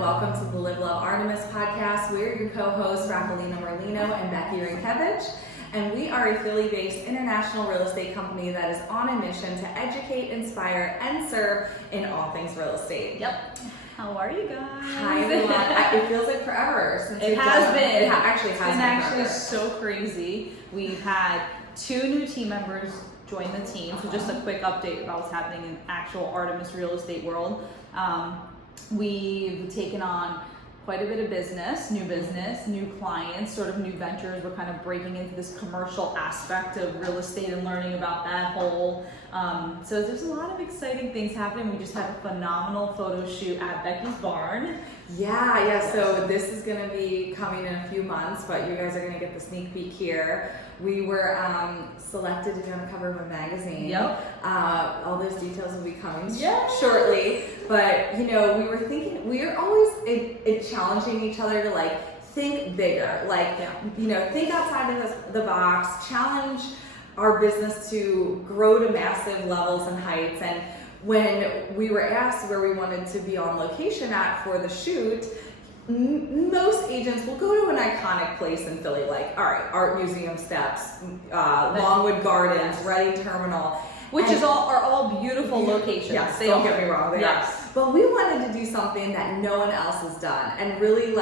Welcome to the Love Artemis Podcast. We're your co-hosts, Raffaellina, Merlino, and Becky Rynkiewicz. And we are a Philly-based international real estate company that is on a mission to educate, inspire, and serve in all things real estate. Yep. How are you guys? Hi, everyone. It feels like forever since it has been. It actually has been. It's actually so crazy. We've had 2 new team members join the team. So just a quick update about what's happening in actual Artemis real estate world. We've taken on quite a bit of business, new clients, sort of new ventures. We're kind of breaking into this commercial aspect of real estate and learning about that whole. So there's a lot of exciting things happening. We just had a phenomenal photo shoot at Becky's barn. Yeah. So this is going to be coming in a few months, but you guys are going to get the sneak peek here. We were selected to be on the cover of a magazine. Yep. All those details will be coming shortly. But we were thinking, we are always challenging each other to think bigger, think outside of the box, challenge our business to grow to massive levels and heights. And when we were asked where we wanted to be on location at for the shoot, most agents will go to an iconic place in Philly, Art Museum Steps, Longwood Gardens, Reading Terminal. Which are all beautiful locations. Yes, don't get me wrong. But we wanted to do something that no one else has done and really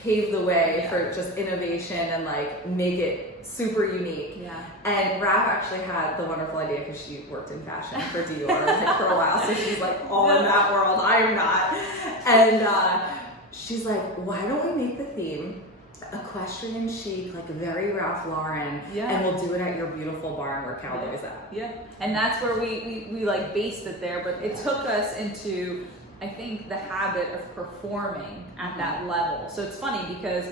pave the way for just innovation and make it super unique. Yeah. And Raph actually had the wonderful idea because she worked in fashion for Dior for a while, so she's all in that world. I am not. And she's like, why don't we make the theme equestrian chic, very Ralph Lauren, and we'll do it at your beautiful barn where Cowboys at. Yeah, and that's where we based it there, but it took us into, I think, the habit of performing at that level. So it's funny because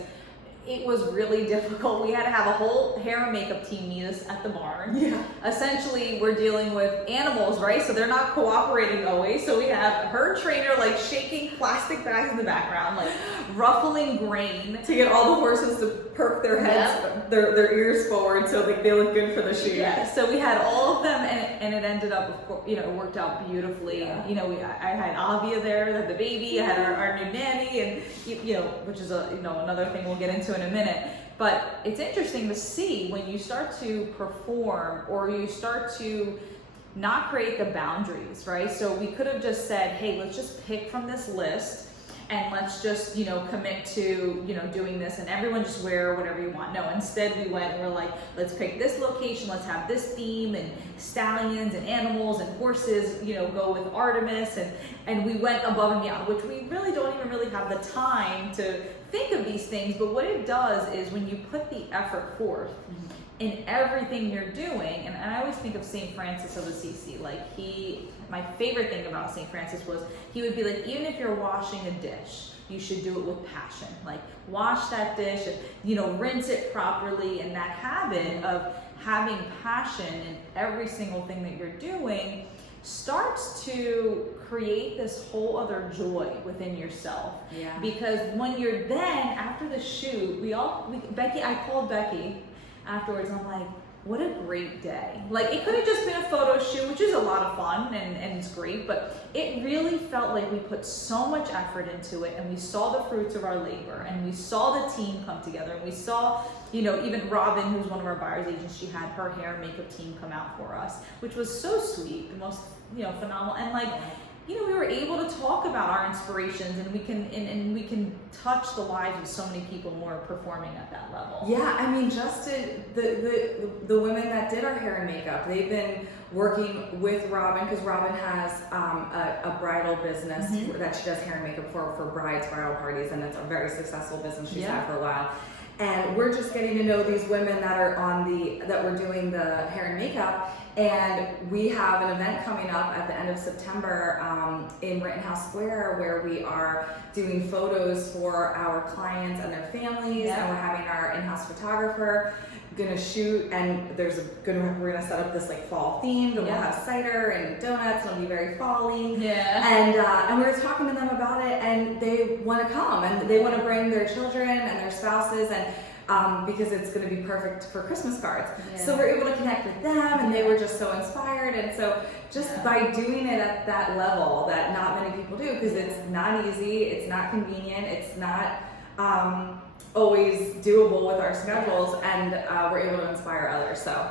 it was really difficult. We had to have a whole hair and makeup team meet us at the barn. Yeah. Essentially, we're dealing with animals, right? So they're not cooperating always. So we have her trainer shaking plastic bags in the background, ruffling grain. To get all the horses to perk their heads, their ears forward so they look good for the shoot. Yeah. So we had all of them, and it ended up, of course, it worked out beautifully. Yeah. And, I had Avia there, the baby. I had our new nanny, and which is another thing we'll get into in a minute. But it's interesting to see when you start to perform or you start to not create the boundaries, right? So we could have just said, hey, let's just pick from this list and let's just, commit to, doing this and everyone just wear whatever you want. No, instead we went and we're let's pick this location, let's have this theme and stallions and animals and horses, go with Artemis. And we went above and beyond, which we really don't even really have the time to think of these things. But what it does is when you put the effort forth in everything you're doing, and I always think of St. Francis of Assisi, my favorite thing about St. Francis was he would be even if you're washing a dish, you should do it with passion. Wash that dish, rinse it properly, and that habit of having passion in every single thing that you're doing starts to create this whole other joy within yourself. Yeah. Because when you're then, after the shoot, I called Becky afterwards, and I'm like, what a great day. It could have just been a photo shoot, which is a lot of fun and it's great, but it really felt like we put so much effort into it and we saw the fruits of our labor and we saw the team come together and we saw, even Robin, who's one of our buyer's agents, she had her hair and makeup team come out for us, which was so sweet, the most, phenomenal. And we were able to talk about our inspirations and we can touch the lives of so many people more performing at that level. Yeah, just the women that did our hair and makeup, they've been working with Robin because Robin has a bridal business that she does hair and makeup for brides' bridal parties, and it's a very successful business she's had for a while. And we're just getting to know these women that are that we're doing the hair and makeup. And we have an event coming up at the end of September in Rittenhouse Square where we are doing photos for our clients and their families, and we're having our in-house photographer gonna shoot, and we're gonna set up this fall theme, and we'll have cider and donuts, and it'll be very fall-y. And we were talking to them about it, and they want to come, and they want to bring their children and their spouses, and because it's going to be perfect for Christmas cards. Yeah. So we're able to connect with them, and they were just so inspired. And so just by doing it at that level that not many people do, because it's not easy, it's not convenient, it's not always doable with our schedules, and we're able to inspire others. So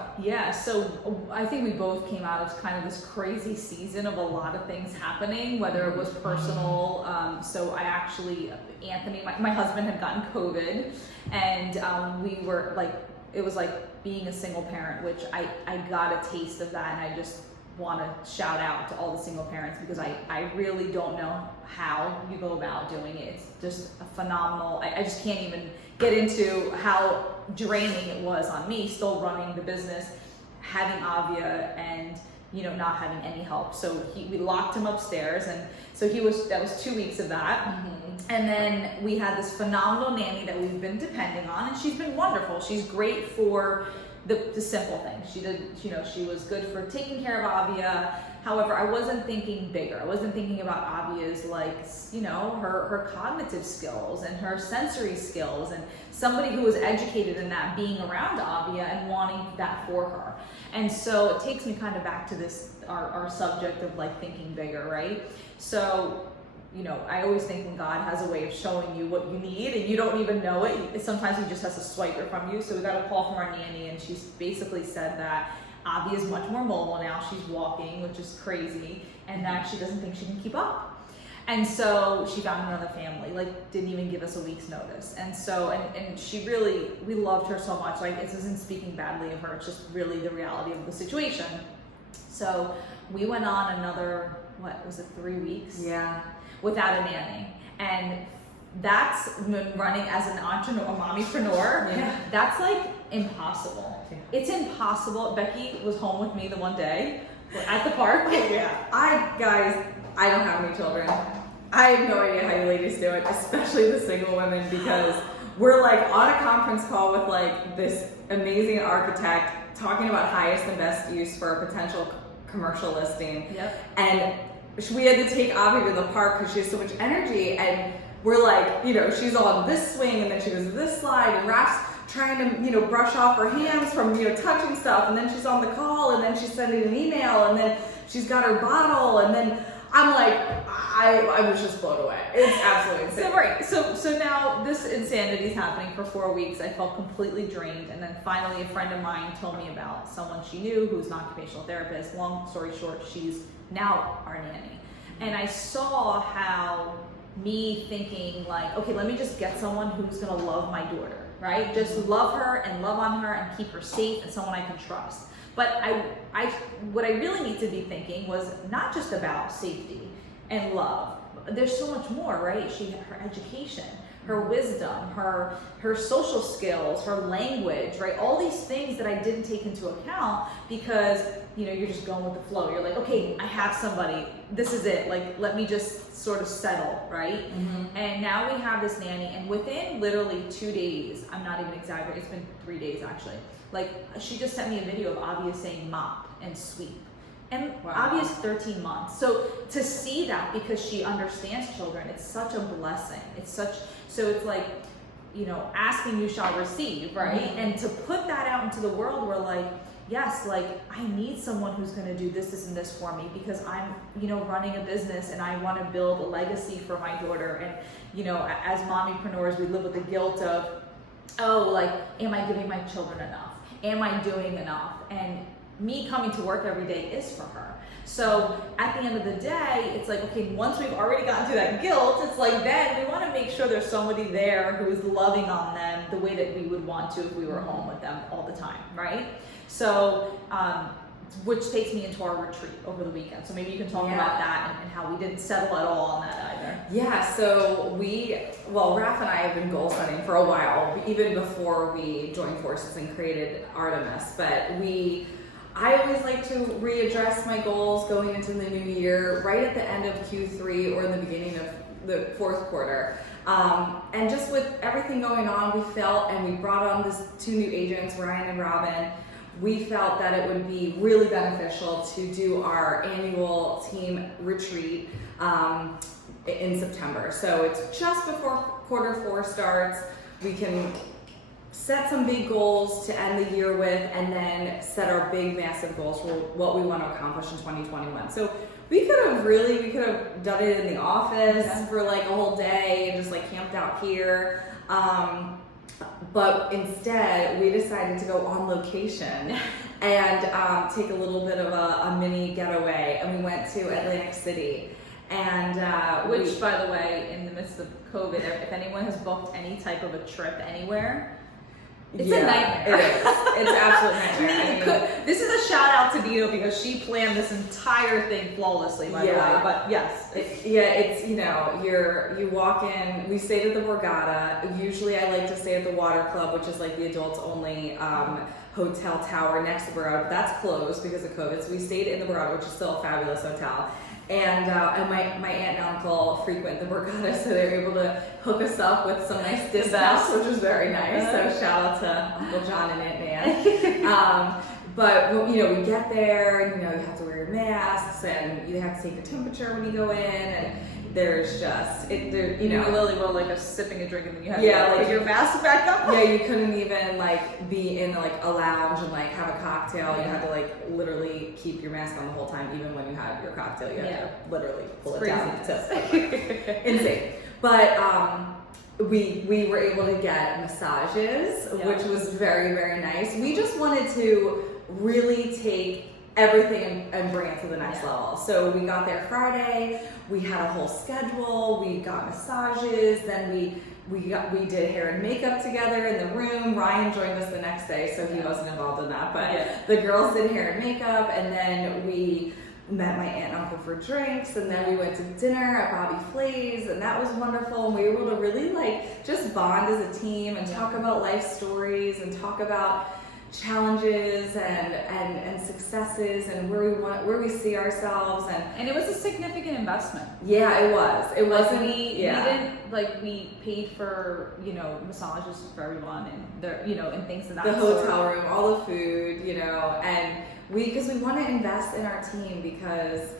I think we both came out of kind of this crazy season of a lot of things happening, whether it was personal. So I actually, Anthony, my husband had gotten COVID, and we were like, it was like being a single parent, which I got a taste of that, and I just want to shout out to all the single parents, because I really don't know how you go about doing it. It's just a phenomenal, I just can't even get into how draining it was on me, still running the business, having Avia, and not having any help. So we locked him upstairs, and so that was 2 weeks of that. Mm-hmm. And then we had this phenomenal nanny that we've been depending on, and she's been wonderful. She's great for the simple things. She was good for taking care of Avia. However, I wasn't thinking bigger. I wasn't thinking about Avia's her cognitive skills and her sensory skills, and somebody who was educated in that, being around Avia and wanting that for her. And so it takes me kind of back to this, our subject of thinking bigger, right? So I always think when God has a way of showing you what you need and you don't even know it, sometimes he just has to swipe it from you. So we got a call from our nanny, and she basically said that Avi is much more mobile now. She's walking, which is crazy, and that she doesn't think she can keep up. And so she found another family, didn't even give us a week's notice. And so, and she really, we loved her so much. This isn't speaking badly of her, it's just really the reality of the situation. So we went on another, 3 weeks? Yeah. Without a nanny. And that's when running as an entrepreneur, a mommypreneur, that's impossible. Yeah. It's impossible. Becky was home with me the one day at the park. I don't have any children. I have no idea how you ladies do it, especially the single women, because we're on a conference call with this amazing architect talking about highest and best use for a potential commercial listing. Yep. And we had to take Avi to the park because she has so much energy, and we're she's on this swing, and then she goes this slide, and Raph's trying to brush off her hands from touching stuff, and then she's on the call, and then she's sending an email, and then she's got her bottle, and then I'm I was just blown away. It's absolutely insane. So now this insanity is happening for 4 weeks. I felt completely drained, and then finally a friend of mine told me about someone she knew who's an occupational therapist. Long story short, she's now our nanny. And I saw how me thinking okay, let me just get someone who's gonna love my daughter, right? Just love her and love on her and keep her safe, and someone I can trust. But what I really need to be thinking was not just about safety and love. There's so much more, right? Her education, her wisdom, her social skills, her language, right? All these things that I didn't take into account because, you're just going with the flow. You're okay, I have somebody. This is it. Let me just sort of settle, right? Mm-hmm. And now we have this nanny, and within literally 2 days, I'm not even exaggerating, it's been 3 days actually. She just sent me a video of Avia saying mop and sweep. And wow. Avia's 13 months. So to see that, because she understands children, it's such a blessing. So it's asking you shall receive, right? Mm-hmm. And to put that out into the world, we're yes, I need someone who's going to do this, and this for me, because I'm, running a business, and I want to build a legacy for my daughter. And, as mommypreneurs, we live with the guilt of, am I giving my children enough? Am I doing enough? And me coming to work every day is for her. So at the end of the day, it's okay, once we've already gotten through that guilt, it's then we want to make sure there's somebody there who's loving on them the way that we would want to if we were home with them all the time, right? So, which takes me into our retreat over the weekend. So maybe you can talk about that and how we didn't settle at all on that either. Yeah, so Raph and I have been goal setting for a while, even before we joined forces and created Artemis. But I always like to readdress my goals going into the new year, right at the end of Q3 or in the beginning of the fourth quarter. And just with everything going on, we felt, and we brought on these 2 new agents, Ryan and Robin, we felt that it would be really beneficial to do our annual team retreat in September. So it's just before quarter 4 starts. We can set some big goals to end the year with, and then set our big, massive goals for what we want to accomplish in 2021. So we could have done it in the office for like a whole day and just like camped out here. But instead, we decided to go on location and take a little bit of a mini getaway, and we went to Atlantic City. And which, by the way, in the midst of COVID, if anyone has booked any type of a trip anywhere, it's a nightmare. It is. It's an absolute nightmare. This is a shout out to Dino because she planned this entire thing flawlessly, by the way. But yes. It's, you know, you walk in, we stayed at the Borgata. Usually I like to stay at the Water Club, which is like the adults only hotel tower next to Borgata. But that's closed because of COVID. So we stayed in the Borgata, which is still a fabulous hotel. And my aunt and uncle frequent the Borgata, so they were able to hook us up with some nice discounts, which was very nice. So shout out to Uncle John and Aunt Nan. But you know, we get there, and you know, you have to wear your masks, and you have to take the temperature when you go in, and there's just you know, literally were like sipping a drink, and then you had to put your mask back up. Yeah, you couldn't even like be in like a lounge and like have a cocktail. You had to like literally keep your mask on the whole time, even when you had your cocktail. You had to literally pull it down to insane. But we were able to get massages, which was very, very nice. We just wanted to really take everything and bring it to the next level. So we got there Friday, we had a whole schedule, we got massages, then we did hair and makeup together in the room. Ryan joined us the next day, so he wasn't involved in that, but the girls did hair and makeup, and then we met my aunt and uncle for drinks, and then we went to dinner at Bobby Flay's, and that was wonderful. And we were able to really like just bond as a team and talk about life stories and talk about challenges and successes and where we see ourselves, and it was a significant investment. It wasn't we didn't we paid for, you know, massages for everyone, and there, you know, and things of that the sort. Hotel room, all the food, you know, and because we want to invest in our team, because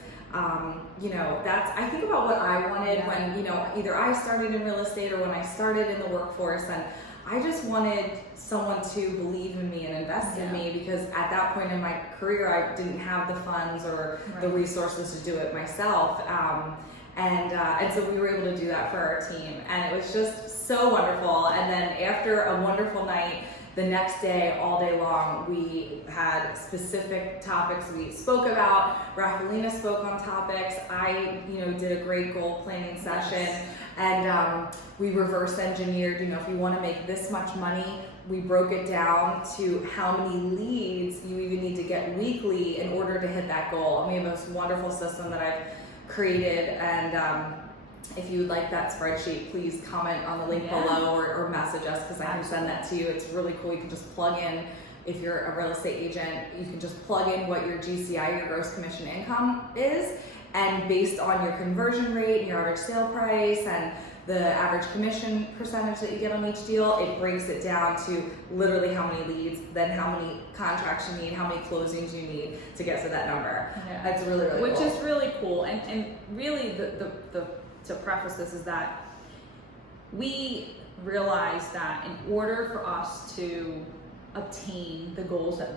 you know, I think about what I wanted when, you know, either I started in real estate or when I started in the workforce, and I just wanted someone to believe in me and invest in me, because at that point in my career, I didn't have the funds or the resources to do it myself. And so we were able to do that for our team, and it was just so wonderful. And then after a wonderful night, the next day, all day long, we had specific topics we spoke about. Raffaellina spoke on topics. I, you know, did a great goal planning session, and we reverse engineered, you know, if you want to make this much money, we broke it down to how many leads you even need to get weekly in order to hit that goal. And we have this wonderful system that I've created, and if you would like that spreadsheet, please comment on the link below or message us, because I can send that to you. It's really cool. You can just plug in, if you're a real estate agent, you can just plug in what your GCI, your gross commission income is, and based on your conversion rate, your average sale price, and the average commission percentage that you get on each deal, it breaks it down to literally how many leads, then how many contracts you need, how many closings you need to get to that number. That's really, really cool. Which is really cool. And really the to preface this is that we realize that in order for us to obtain the goals that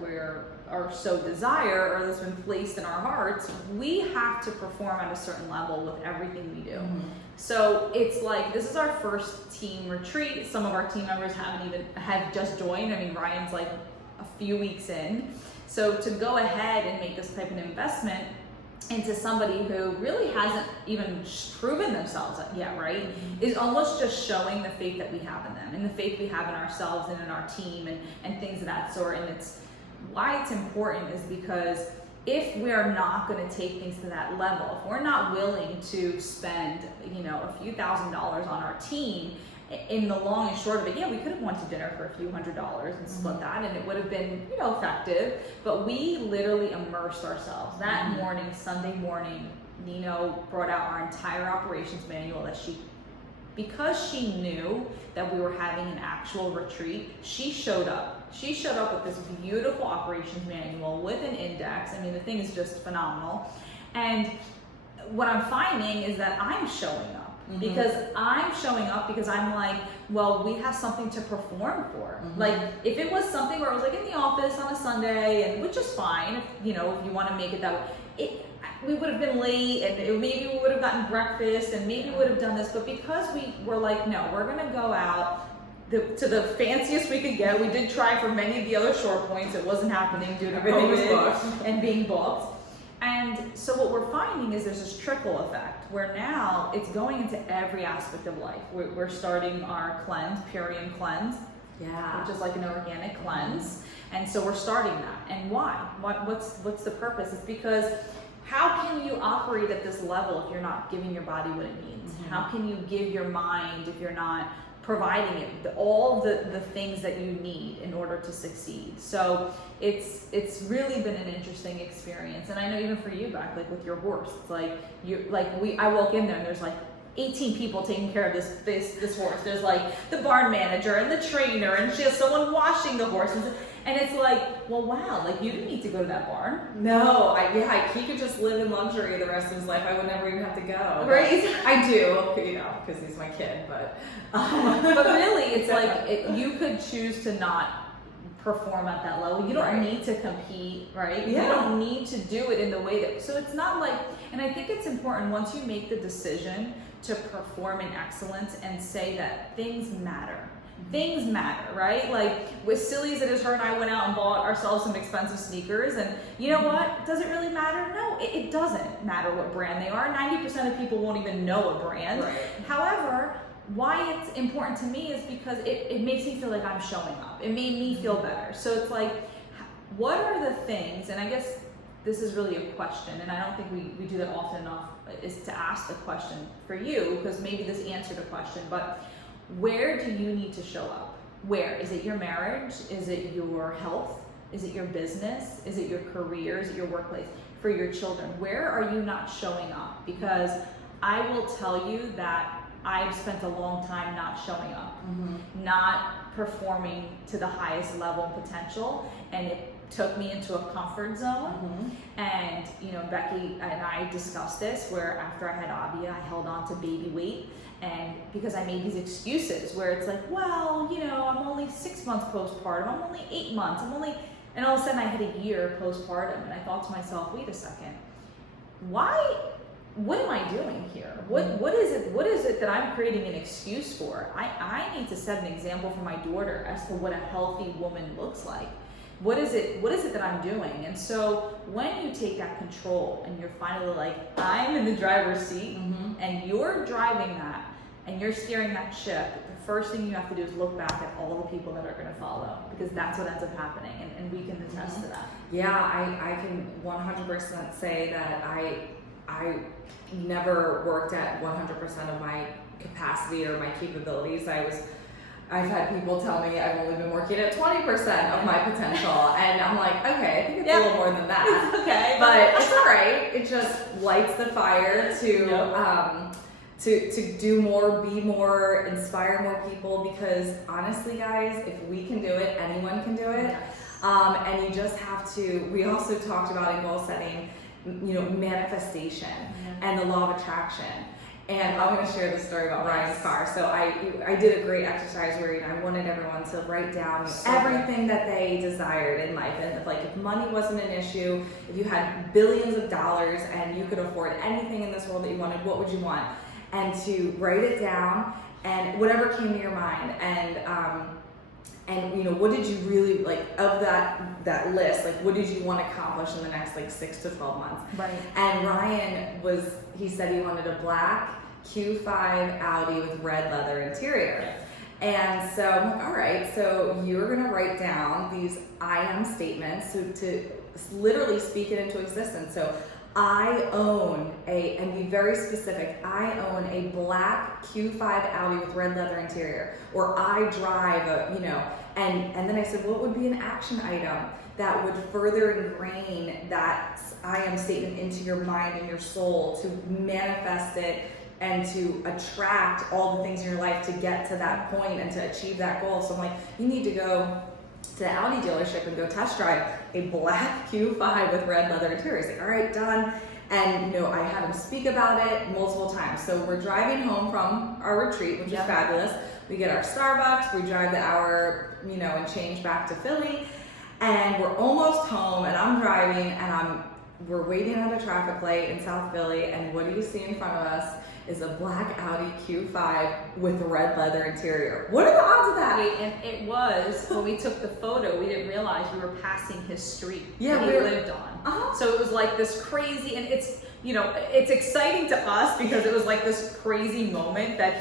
are so desire, or that's been placed in our hearts, we have to perform at a certain level with everything we do. So it's like, this is our first team retreat. Some of our team members have just joined. I mean, Ryan's like a few weeks in. So to go ahead and make this type of investment into somebody who really hasn't even proven themselves yet, right, is almost just showing the faith that we have in them, and the faith we have in ourselves and in our team, and things of that sort. And it's why it's important is because if we are not going to take things to that level, if we're not willing to spend, you know, a few $1,000s on our team, in the long and short of it, we could have went to dinner for a few $100s and split that, and it would have been, you know, effective. But we literally immersed ourselves. That morning, Sunday morning, Nino brought out our entire operations manual that because she knew that we were having an actual retreat, she showed up. She showed up with this beautiful operations manual with an index. I mean, the thing is just phenomenal. And what I'm finding is that I'm showing up. because I'm showing up because I'm like, well, we have something to perform for. Like, if it was something where I was like in the office on a Sunday, and which is fine, if you want to make it that way, we would have been late, and maybe we would have gotten breakfast, and maybe we would have done this, but because we were like, no, we're gonna go out to the fanciest we could get. We did try for many of the other shore points. It wasn't happening due to COVID and being booked. And so what we're finding is there's this trickle effect where now it's going into every aspect of life. We're starting our cleanse, Purium cleanse, which is like an organic cleanse. And so we're starting that. And why? What's the purpose? It's because how can you operate at this level if you're not giving your body what it needs? How can you give your mind if you're not providing it all the things that you need in order to succeed? So it's really been an interesting experience. And I know even for you, Beck, like with your horse, it's like I walk in there and there's like 18 people taking care of this horse. There's like the barn manager and the trainer, and she has someone washing the horse. And it's like, well, wow, like you didn't need to go to that barn. No, he could just live in luxury the rest of his life. I would never even have to go. Right? I do, because he's my kid, but. But really, it's like you could choose to not perform at that level. You don't need to compete, right? Yeah. You don't need to do it in the way that, so it's not like, and I think it's important once you make the decision to perform in excellence and say that things matter. Things matter, right? Like, with silly as it is, her and I went out and bought ourselves some expensive sneakers, and you know what? Does it really matter? No, it doesn't matter what brand they are. 90% of people won't even know a brand. Right. However, why it's important to me is because it makes me feel like I'm showing up. It made me feel better. So it's like, what are the things, and I guess this is really a question, and I don't think we do that often enough, is to ask the question for you, because maybe this answered a question, but where do you need to show up? Where? Is it your marriage? Is it your health? Is it your business? Is it your career? Is it your workplace? For your children, where are you not showing up? Because I will tell you that I've spent a long time not showing up, not performing to the highest level of potential, and it took me into a comfort zone. And Becky and I discussed this, where after I had Avia, I held on to baby weight, and because I made these excuses where it's like, well, I'm only 6 months postpartum, I'm only 8 months, and all of a sudden I had a year postpartum, and I thought to myself, wait a second, what am I doing here? What is it that I'm creating an excuse for? I need to set an example for my daughter as to what a healthy woman looks like. What is it that I'm doing? And so when you take that control and you're finally like, I'm in the driver's seat, and you're driving that and you're steering that ship, the first thing you have to do is look back at all the people that are going to follow, because that's what ends up happening, and we can attest to that. Yeah, I can 100% say that I never worked at 100% of my capacity or my capabilities. I've had people tell me I've only been working at 20% of my potential, and I'm like, okay, I think it's a little more than that. It's okay, but it's all right. It just lights the fire to do more, be more, inspire more people. Because honestly, guys, if we can do it, anyone can do it. And you just have to. We also talked about in goal setting, manifestation and the law of attraction. And I'm going to share this story about Ryan's car. So I did a great exercise where I wanted everyone to write down everything that they desired in life. And if money wasn't an issue, if you had billions of dollars and you could afford anything in this world that you wanted, what would you want? And to write it down, and whatever came to your mind. And what did you really of that list? What did you want to accomplish in the next 6 to 12 months? Right. And Ryan he said he wanted a black Q5 Audi with red leather interior. And so I'm like, all right, so you're gonna write down these I am statements to literally speak it into existence. So I own and be very specific, I own a black Q5 Audi with red leather interior, or I drive and then I said, what would be an action item that would further ingrain that I am statement into your mind and your soul to manifest it and to attract all the things in your life to get to that point and to achieve that goal. So I'm like, you need to go to the Audi dealership and go test drive a black Q5 with red leather interior. He's like, all right, done. And I had him speak about it multiple times. So we're driving home from our retreat, which is fabulous. We get our Starbucks, we drive the hour, and change back to Philly, and we're almost home, and I'm driving, and we're waiting at a traffic light in South Philly, and what do you see in front of us is a black Audi Q5 with a red leather interior. What are the odds of that? Wait, and it was, when we took the photo, we didn't realize we were passing his street that he lived on. So it was like this crazy, and it's exciting to us because it was like this crazy moment that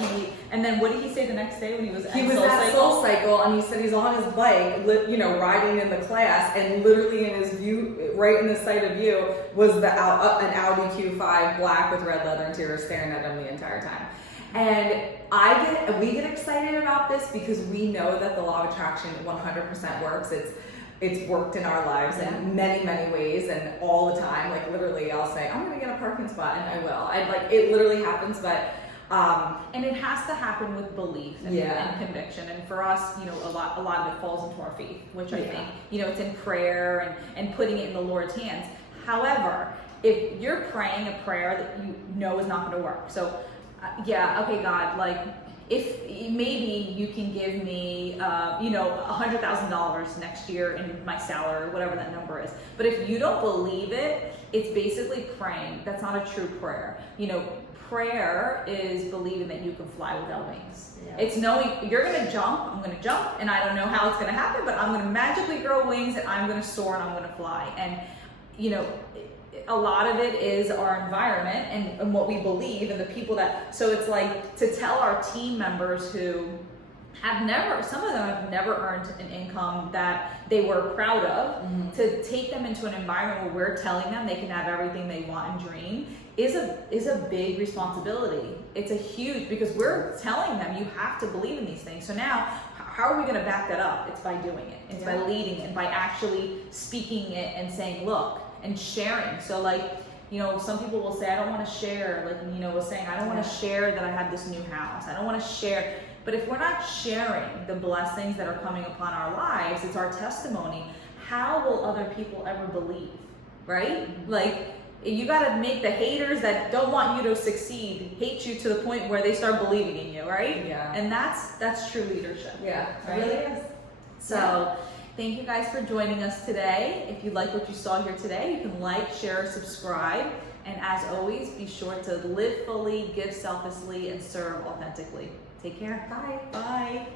and then what did he say the next day when he was at Soul Cycle, and he said he's on his bike, riding in the class, and literally in his view, right in the sight of view, was an Audi Q5 black with red leather interior staring at him the entire time. And we get excited about this because we know that the law of attraction 100% works. It's worked in our lives in many, many ways, and all the time. Like literally, I'll say, I'm gonna get a parking spot, and I will. It literally happens, but and it has to happen with belief and conviction. And for us, a lot of it falls into our faith, which I think, it's in prayer and putting it in the Lord's hands. However, if you're praying a prayer that is not going to work, so okay, God, if maybe you can give me, $100,000 next year in my salary, whatever that number is. But if you don't believe it, it's basically praying. That's not a true prayer. Prayer is believing that you can fly without wings. Yeah. It's knowing you're going to jump, I'm going to jump, and I don't know how it's going to happen, but I'm going to magically grow wings, and I'm going to soar, and I'm going to fly. And, a lot of it is our environment and what we believe and the people so it's like to tell our team members who some of them have never earned an income that they were proud of, to take them into an environment where we're telling them they can have everything they want and dream is a big responsibility. It's a huge, because we're telling them you have to believe in these things. So now, how are we going to back that up? It's by doing it. It's by leading it, by actually speaking it and saying, look, and sharing. So some people will say, I don't want to share, was saying, I don't want to share that I have this new house. I don't want to share. But if we're not sharing the blessings that are coming upon our lives, it's our testimony. How will other people ever believe, right? You got to make the haters that don't want you to succeed hate you to the point where they start believing in you, right? Yeah. And that's true leadership. Yeah, right? It really is. So thank you guys for joining us today. If you like what you saw here today, you can like, share, subscribe. And as always, be sure to live fully, give selflessly, and serve authentically. Take care. Bye. Bye.